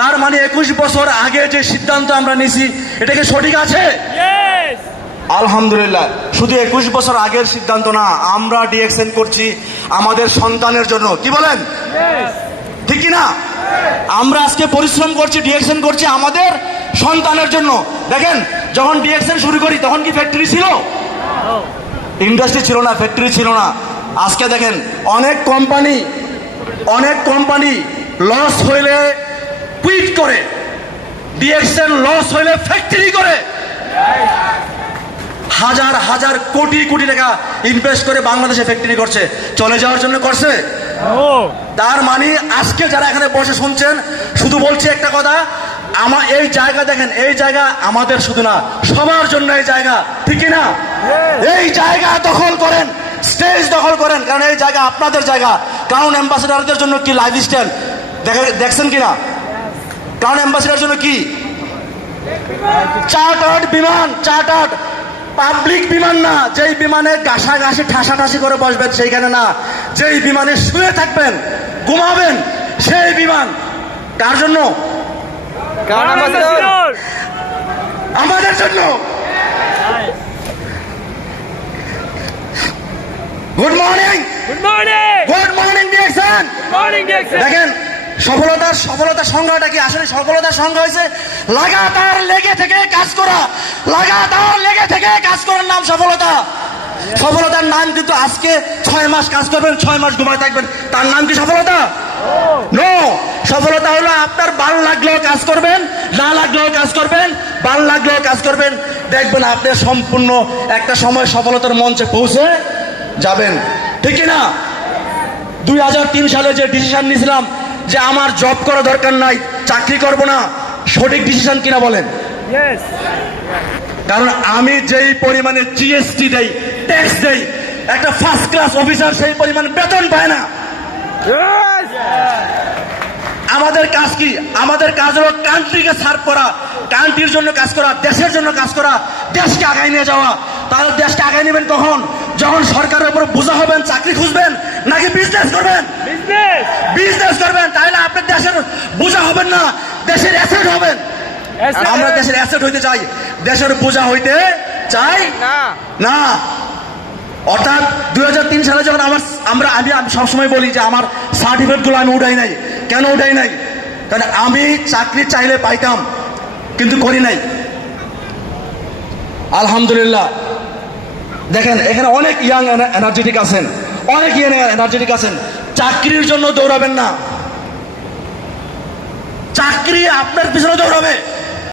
তার মানে 21 বছর আগে যে সিদ্ধান্ত আমরা নিছি এটা কি সঠিক আছে? আলহামদুলিল্লাহ। শুধু 21 বছর আগের সিদ্ধান্ত না, আমরা ডিএকশন করছি আমাদের সন্তানের জন্য। কি বলেন? ঠিক কি না? আমরা আজকে পরিশ্রম করছি, ডিএকশন করছি আমাদের সন্তানের জন্য। দেখেন, যখন ডিএকশন শুরু করি তখন কি ফ্যাক্টরি ছিল? ইন্ডাস্ট্রি ছিল না, ফ্যাক্টরি ছিল না। আজকে দেখেন অনেক কোম্পানি লস হইলে কুইট করে, ডিএকশন লস হইলে ফ্যাক্টরি করে, হাজার হাজার কোটি কোটি টাকা ইনভেস্ট করে বাংলাদেশে ফ্যাক্টরি করছে। চলে যাওয়ার জন্য করছে? তার মানে আজকে যারা এখানে বসে শুনছেন, শুধু বলছি একটা কথা, আমার এই জায়গা দেখেন, এই জায়গা আমাদের শুধু না, সবার জন্য এই জায়গা। ঠিক না? এই জায়গা দখল করেন, স্টেজ দখল করেন, কারণ এই জায়গা আপনাদের জায়গা। ক্রাউন অ্যাম্বাসেডারদের জন্য কি লাইফস্টাইল দেখছেন কিনা? ক্রাউন অ্যাম্বাসেডার জন্য কি চার্টার্ড বিমান, চার্টার্ড পাবলিক বিমান না। যেই বিমানে ঘাসাঘাসি ঠাসাঠাসি করে বসবেন সেইখানে না, যেই বিমানে শুয়ে থাকবেন, ঘুমাবেন, সেই বিমান। কার জন্য? আমাদের জন্য। Good morning, good morning direction. দেখেন সফলতার সংজ্ঞাটা কি? আসলে সফলতার সংজ্ঞা হয়েছে লাগাতার লেগে থেকে কাজ করা। লাগাতার লেগে থেকে কাজ করার নাম সফলতা। সফলতার নাম কিন্তু আজকে 6 মাস কাজ করবেন, 6 মাস ঘুমায় থাকবেন, তার নাম কি সফলতা? নো। সফলতা হলো আপনার ভালো লাগলেও কাজ করবেন, না লাগলেও কাজ করবেন, ভালো লাগলেও কাজ করবেন, দেখবেন আপনি সম্পূর্ণ একটা সময় সফলতার মঞ্চে পৌঁছে যাবেন। ঠিক না? 2003 সালে যে ডিসিশন নিয়েছিলাম যে আমার জব করা দরকার নাই, চাকরি করব না, সঠিক ডিসিশন কিনা বলেন? কারণ আমি যেই পরিমাণে জিএসটি দেই, ট্যাক্স দেই, একটা ফার্স্ট ক্লাস অফিসার সেই পরিমাণ বেতন পায় না। আমাদের কাজ কি? আমাদের কাজ হলো কান্ট্রিকে সার্ভ করা, কান্ট্রির জন্য কাজ করা, দেশের জন্য কাজ করা, দেশকে আগায় নিয়ে যাওয়া। তাহলে দেশকে আগায় নেবেন কখন? যখন সরকারের উপর বোঝা হবেন। চাকরি খুঁজবেন নাকি বিজনেস করবেন? বিজনেস করবেন। তাহলে আপনি দেশের বোঝা হবেন না, দেশের অ্যাসেট হবেন। আমরা দেশের অ্যাসেট হইতে চাই, দেশের বোঝা হইতে চাই না। অর্থাৎ 2003 সালে যখন আমি সবসময় বলি যে আমার সার্টিফিকেট গুলো আমি উঠাই নাই। কেন উঠাই নাই? কারণ আমি চাকরি চাইলে পাইতাম, কিন্তু করি নাই। আলহামদুলিল্লাহ। দেখেন এখানে অনেক ইয়াং এনার্জেটিক আছেন, অনেক ইয়াং এনার্জেটিক আছেন। চাকরির জন্য দৌড়াবেন না, চাকরি আপনার পিছনে দৌড়াবে।